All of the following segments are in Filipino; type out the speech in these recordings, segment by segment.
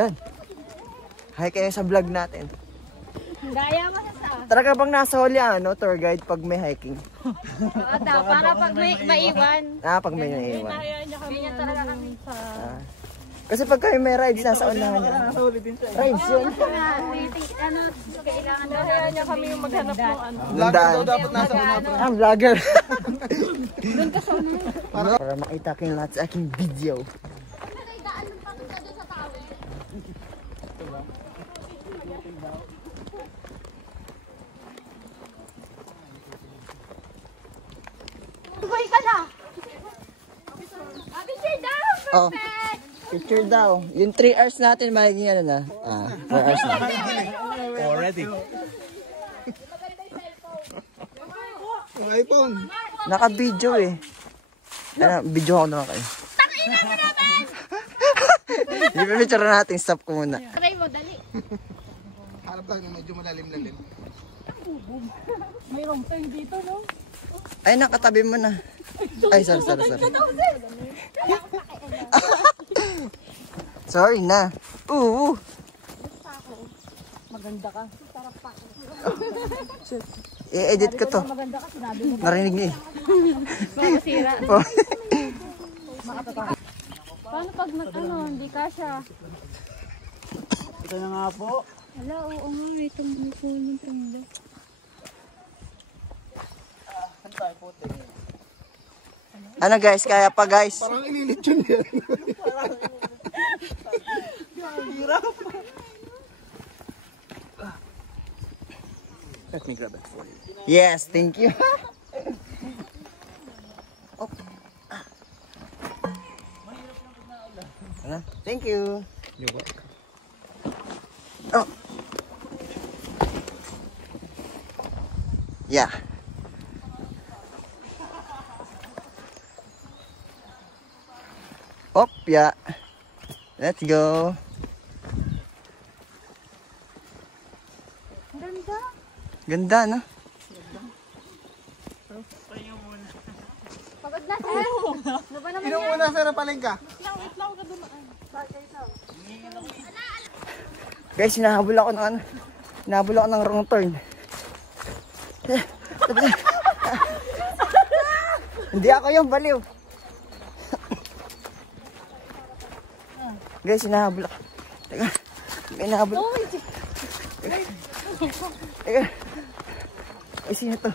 Diyan. Hi kayo sa vlog natin. Gaya mo sa. Talaga bang nasa huli ano, tour guide pag may hiking? Para pag may maiwan. Pag may naiwan. Ganyan talaga kami sa... Kasi pag kayo may rides, nasa unahan niya. Rides yun. Kailangan daw niya kami yung maghanap ng ano. Vlogger daw dapat nasa unahan. Vlogger. Doon ka sa unahan. Para makita ko yung lahat sa aking video. Buhay ka na! Picture daw! Perfect! Picture daw. Yung 3 hours natin, magiging ano na. 4 hours na. Already. iPhone. Naka-video eh. Video ako naman kayo. Takina mo naman! I-picture natin. Stop ko muna. Try mo, dali. Harap lang yung medyo malalim-lalim. May wrong turn dito, no? Ay, nakatabi mo na. Ay, sorry. Sorry na. Maganda ka. Sarap pa. I-edit ko to. Maganda ka, sinabi mo. Narinig niya eh. Masira. Paano pag hindi ka siya? Ito na nga po. Wala, oo nga. Itong yung tanda. Ano guys, kaya pa guys. Parang ililit yun yan. Hirap. Let me grab it for you. Yes, thank you. Thank you. You're welcome. Oh. Yeah. Op, yeah. Let's go. Ganda. Ganda, no? Pagod na, sir. Ano ba naman Sino yan? muna sir ang palengka? Itlao ka dumaan. Guys, hinahabol ako ng ano. Hinahabol ako ng wrong turn. Hindi ako yung baliw. Guys, hinahabol ako. Teka, may hinahabol. Teka. Ay, sino to?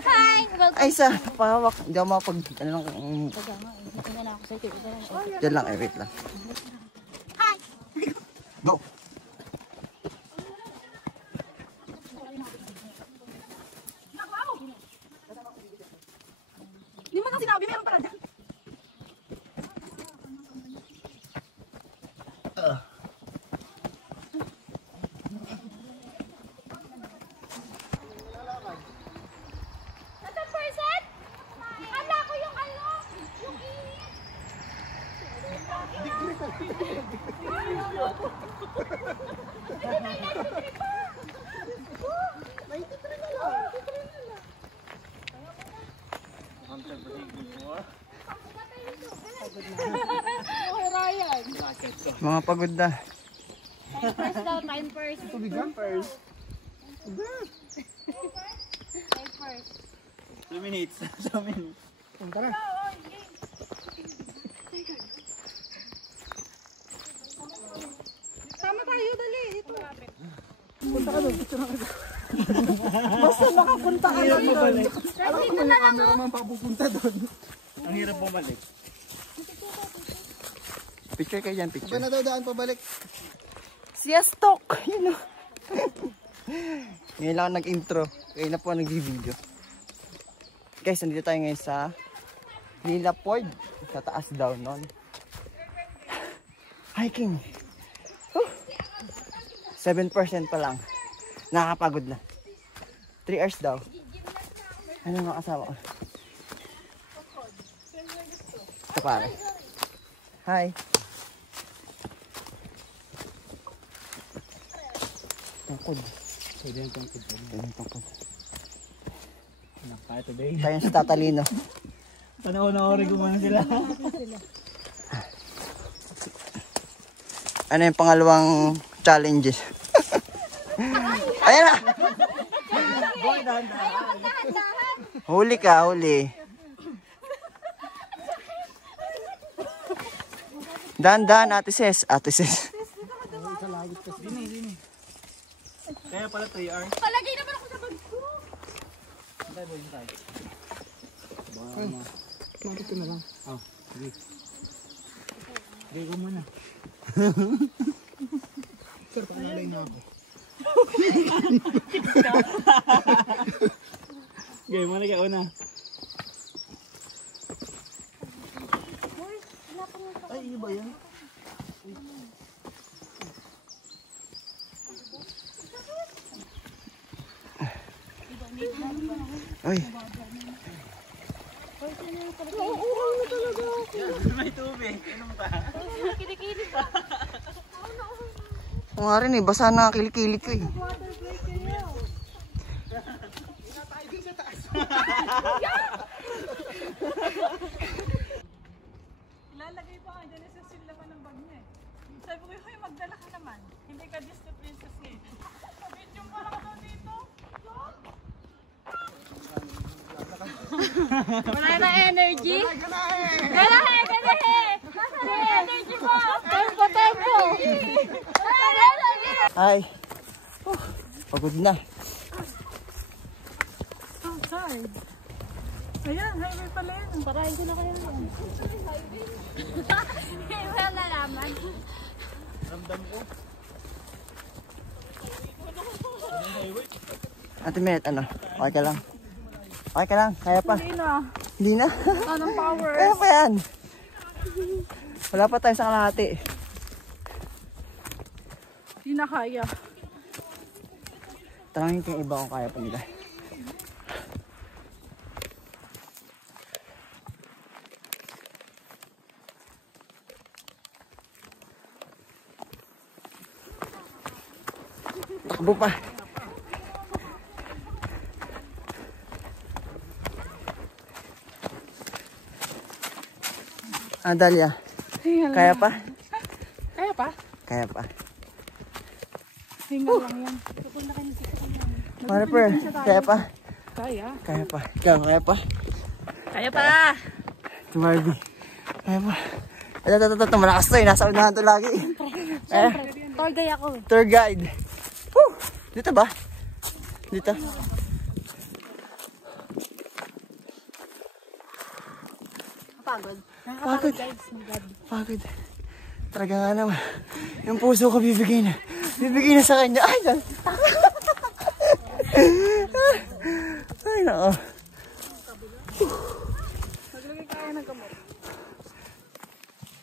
Hi! Ay, sa pahawak. Hindi ako mapag... Ano lang... Diyan lang, wait lang. Hi! Go! Hindi mo nang sinabi, meron pala dyan. Nasa person? Akala ko yung ano, yung init. Mga pagod na. Time first daw, time first. Tubigan first. Time first. 2 minutes. 2 minutes. Tara. Tama tayo, dali. Ito. Punta ka doon. Basta makapunta ka lang doon. Alam ko yung camera man papupunta doon. Ang hirap bumalik. Picture kayo dyan, Iba picture. na daw daan pabalik. Siya stock! Yun o. Ngayon lang ako nag-intro. Ngayon na po nag-video. Guys, nandito tayo ngayon sa Lila Ford. Sa taas daw nun. Hiking. 7% pa lang. Nakakapagod na. 3 hours daw. Ano nga kasama ko? Ito pare. Hi. Tungkod. Pwede yung tungkod. Pwede yung tungkod. Kaya today. Tayo sa tatalino. Panahon na orin kumana sila. Ano yung pangalawang challenges? Ayan na! Huli ka, huli. Dahan-dahan, Ate Ses. Ate Ses. Kaya pala 3 hours. Palagay naman ako sa bag ko. Bakit ko na lang? Oh, sige. Sige ko muna. Sir, pangalay niyo ako. Gaya mo na ka una. Ay, iba yan. Uy. May tubig. Anong pa? Kilikili pa. Oo nga rin eh, basa na kilikili ko eh. Lalagay pa nga dyan sa silaman ng bag niya eh. Sabi ko, "Hoy, magdala ka naman. Hindi ka Disney princess eh." Video pa lang daw dito. Wala na energy. Ganahe! Nasa na energy mo? Tempo! Ay. Pagod na. Oh, sorry. Ayan, highway pala yan. Parahin ko na kayo. Wala nalaman. Ate Met, ano? Okay ka lang? Okay ka lang? Kaya pa? Hindi na. Hindi na? Anong power? Kaya pa yan. Wala pa tayo sa kalahati. Hindi na kaya. Tanangin ko yung iba kung kaya pa nila. Takbo pa. Dalia. Kaya pa? Kaya pa? Kaya pa. Hinga lang yan. Mariper, kaya pa? Kaya. Kaya pa. Ikaw, kaya pa? Kaya pa! Si Marvy. Kaya pa. Ito, malakas to eh. Nasa unahan to lagi. Tour guide ako. Tour guide. Woo! Dito ba? Dito. Pagod. Pagod. Pagod. Talaga nga naman. Yung puso ko bibigay na. Bibigay na sa kanya. Ay, dyan. Ay, nako. Naglagay kaya ng gamot.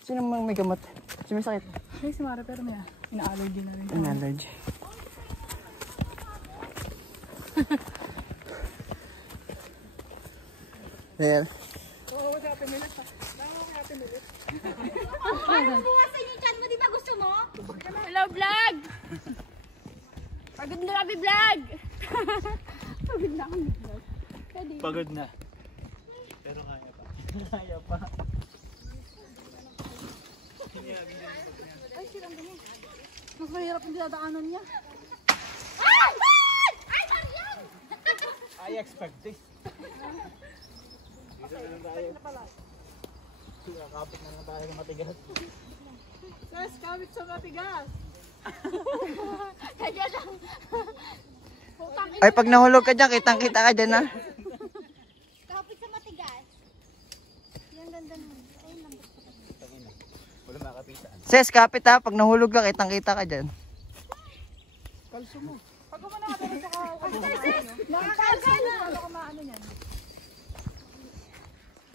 Sino mang may gamot? Sino may sakit? Ay, si Mara, pero may ina-allergy na rin. An allergy. There. Ano buwasan yung chan mo? Di ba gusto mo? Hello, vlog! Pagod na kami, vlog! Pagod na kami, vlog. Pagod na. Pero kaya pa. Kaya pa. Mas mahirap yung dinadaanan niya. Ay! Ay, Marian! I expect this. Kapit na tayo ng matigas. Guys, kawit sa matigas. Kaya lang. Putang ina. Ay, pag nahulog ka dyan, kitang-kita ka dyan, ha? Kapit sa matigas. Yan ganda naman. Ay, lambot ko. Wala makapitaan. Ses, kapit ha. Pag nahulog ka, kitang-kita ka dyan. Kalso mo. Pag umana ka dito sa nakakalso mo. Ano ka maano yan?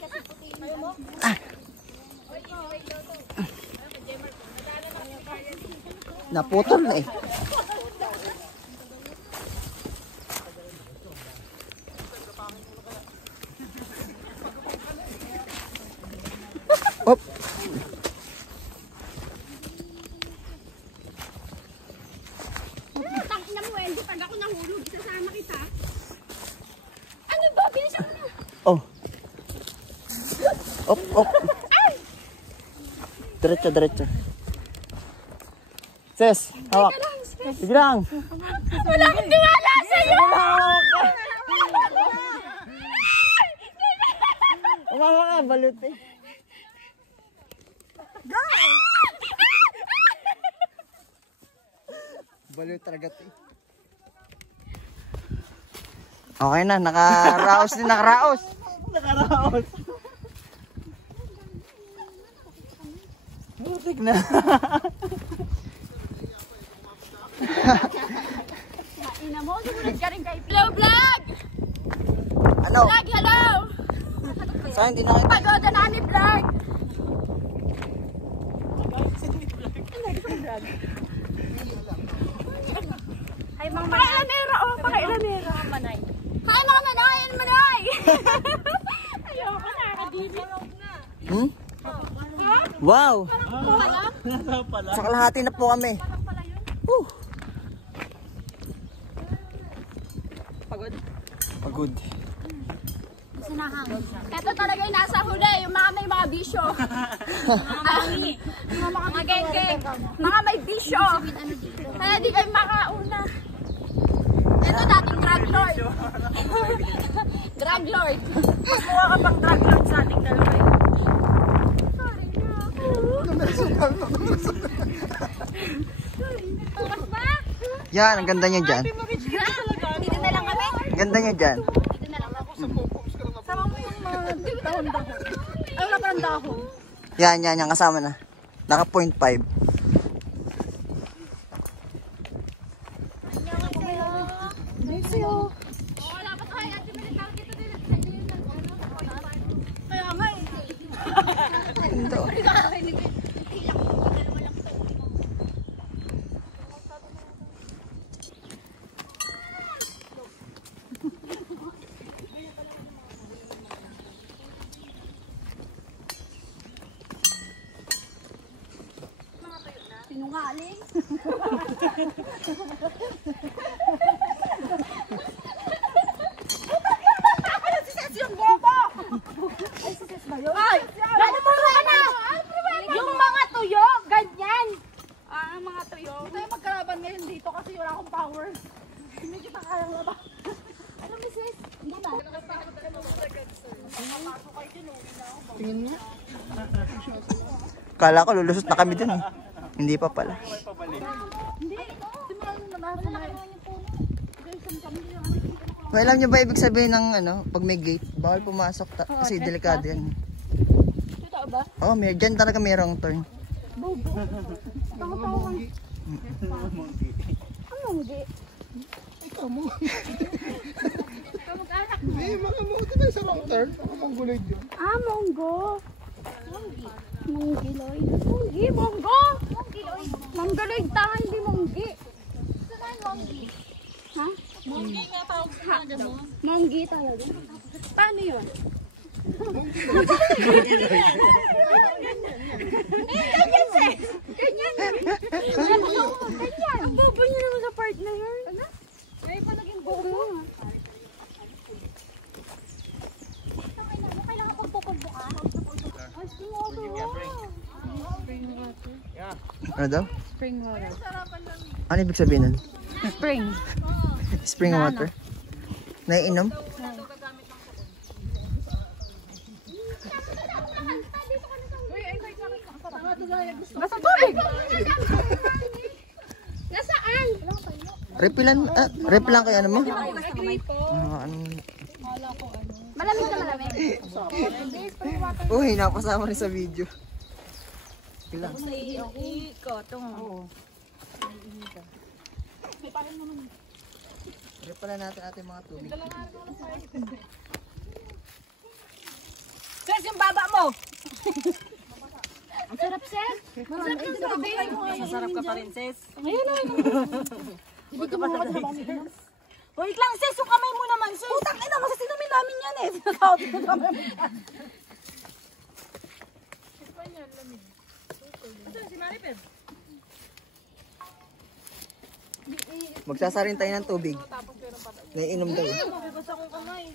Kasi puti yun mo. Naputol na eh. Op. Tang ina mo, Wendy. Pag ako nahulog, isasama kita. Ano ba? Bilisan mo na. Oh. Op, op. Diretso, diretso. Ses, hawak. Sige lang. Wala akong tiwala sa'yo! Umawa ka, balut eh. Balut talaga ito eh. Okay na, nakaraos din, nakaraos. Nakaraos. Butik na. Ina mo, sumunod ka rin kay Hello, vlog! Ano? Vlog, hello! Saan hindi nakita? Pagoda namin, vlog! Ay, mga pakailanera, oh, pakailanera. Manay. Hi, mga manay! Ano manay? Ayaw ko nakakadili. Hmm? Wow! Wala? Sa kalahati na po kami. Pagod. Ito talaga yung nasa huli, yung mga may mga bisyo. Mga geng-geng. Mga may bisyo. Kaya di kayo makauna. Ito dating drug lord. Drug lord. Mas mukha ka pang drug lord sa ating dalawa. Sorry na ako. Tumas ba? Yan, ang ganda niya dyan. Dito na lang kami? Ang ganda niya dyan. Dito na lang ako. Sama mo yung mga dahon-dahon. Ay, wala parang dahon. Yan, kasama na. Naka 0.5. Wala pa tayo. Ate, may nagkakaroon dito din. Kaya nga eh. Ito. Sinungaling. Ay, gano'n mo na! Yung mga tuyo, ganyan. Mga tuyo. Hindi tayo magkalaban ngayon dito kasi wala akong power. Hindi kita kayang laban. Ano, misis? Hindi na. Kala ko lulusot na kami dun eh. Hindi pa pala. May alam niyo ba ibig sabihin ng ano, pag may gate, bawal pumasok kasi delikado yan. Totoo ba? Oo, dyan talaga may wrong turn. Ano, hindi? Kamag-anak mo. Hindi, mga mauti na sa wrong turn. Ako mongoloid yun. Monggo. Monggiloid. Monggo. Monggiloid tayo, hindi monggi. Saan monggi? Ha? Monggi nga tawag sa mga mo. Monggi talaga. Paano yun? Ganyan, sis! Ganyan! Ganyan! Ang bobo niya naman sa part na yun. Ano? Ay, pa naging bobo. Kailangan pagpupagbuka. Ay, spring water. Ano daw? Spring water. Ano ibig sabihin nun? Spring. Spring water? Naiinom? Basta tubig! Nasaan? Refill lang kayo ano mo? Ano? Malamig na malamig. Uy, napasama rin sa video. Ilang? Refill natin ating mga tubig. Sis, yung baba mo! Ang sarap, sis. Masarap ng tubig. Masarap ka pa rin, sis. Ngayon na. Hindi ko mukha sa bangin. Wait lang, sis, yung kamay mo naman, sis. Putang ina, masasinumin namin yan eh. Sinakawat mo kamay mo yan. Ito, si Mariped. Magsasarin tayo ng tubig. Naiinom daw. Mabibasa ko yung kamay.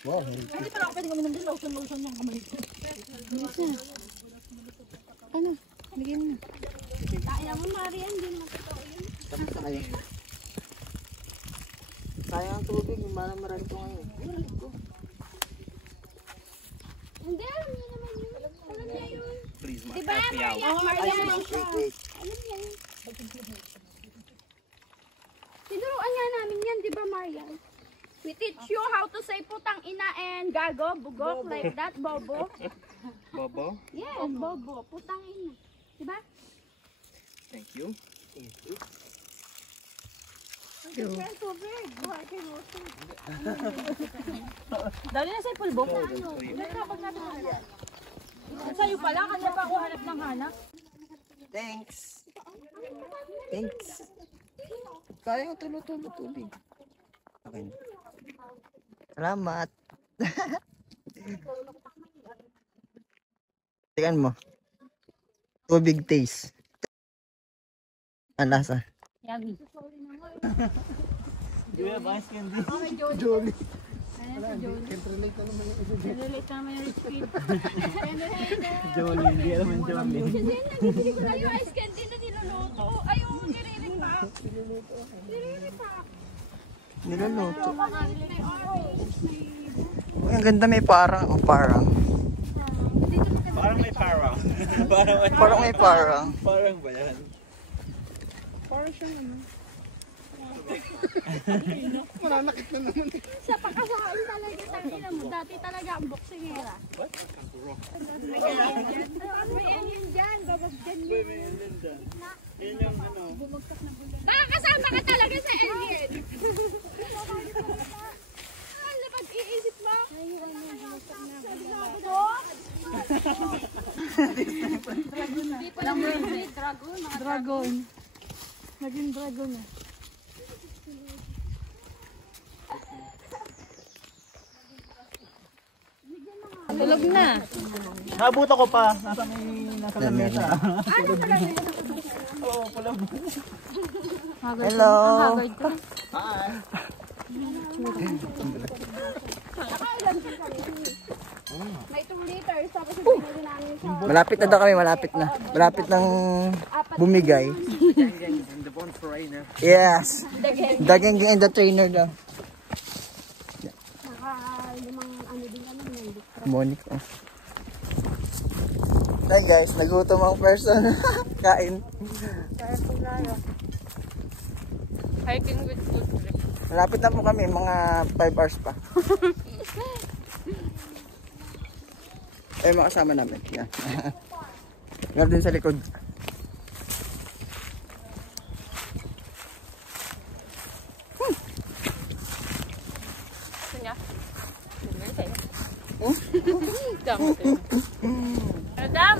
Wow. Hindi pa ako pwede kami nandun. Lotion yung kamay ko. Ano? Bigyan mo. Kaya mo, Marian, hindi naman totoo yun. Tapos na kayo. Sayang ang tubig, yung marami ko ngayon. Hindi, alam niya naman yun. Alam niya yun. Please, Diba, Marian? Wait. Alam niya yun. Tinuruan nga namin yan, di ba, Marian? We teach you how to say putang ina and gago, bugok, like that, bobo. Bobo, Yes, bobo, putang ina. Diba? thank you. Friend, tubig. Buhay kayo mo. Dali na sa pulbok. Nagkabag natin ang yan. Sa'yo pala, kasi pa ako hanap ng hanap. Thanks. Thanks. Kaya ko tulo-tulo tubig. Okay. Salamat. Tingnan mo. Tubig taste. Ang lasa. Yummy. Do you have ice candy? Jolly. Relate naman yung rich kid. Jolly, hindi alam yung Jolly. Hindi, nagbibili ko na yung ice candy na niluluto. Ay, oo, nilirik pa. Nilirik pa. Niluluto. Mga nilirik pa. Uy, ang ganda may parang. Oh, parang. Parang may parang. Parang may parang. Parang ba yan? Sa pagkasain talaga, tangina mo. Dati talaga ang boksingera. What? May alien dyan, babagdan yun. Yan yung ano. Baka kasama ka talaga sa alien. Ano pag iisip mo? Dragon. Naging dragon eh. Tulog na. Nabut ako pa. Nasa lamesa. Oo, pala mo. Hello. May 2 liters, tapos ibinili namin sa Malapit na daw kami, malapit na. Malapit ng bumigay. In the bone trainer. Yes. Dagang and the trainer daw. limang ano din kami. Monique. Oh. Hi guys, nagutom ang person. Kain. Hiking with food trip. Malapit na po kami, mga 5 hours pa. Eh, mga kasama namin. Yan. Meron din sa likod.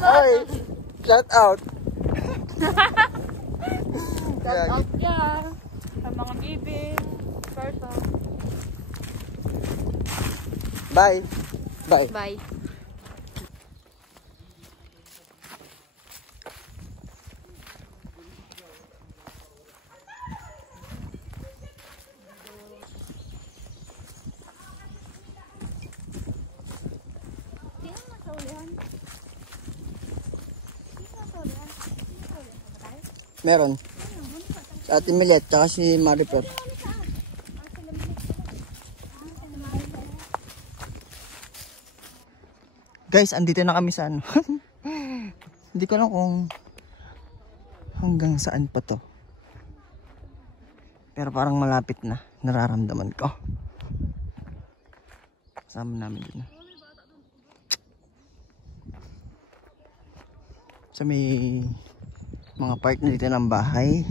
Hi! Shout out! Shout out dyan. Sa mga bibig. Person. Bye! Bye! Bye. Meron. Sa Ate Milet, tsaka si Mariper. Guys, andito na kami sa ano. Hindi ko alam kung hanggang saan pa to. Pero parang malapit na. Nararamdaman ko. Kasama namin dun. So may mga part na dito ng bahay.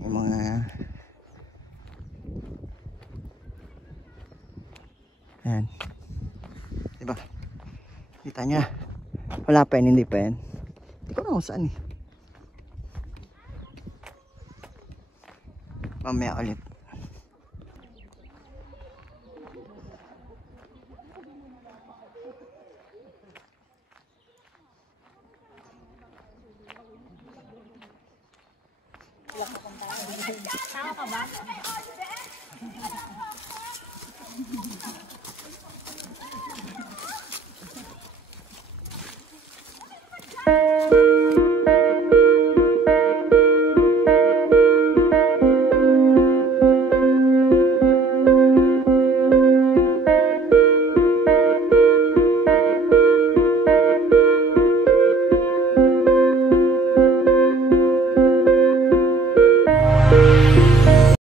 Yung mga ayan. Diba? Kita nyo. Wala pa yan, hindi pa yan. Hindi ko alam kung saan eh. Mamaya ulit. Tama ka ba?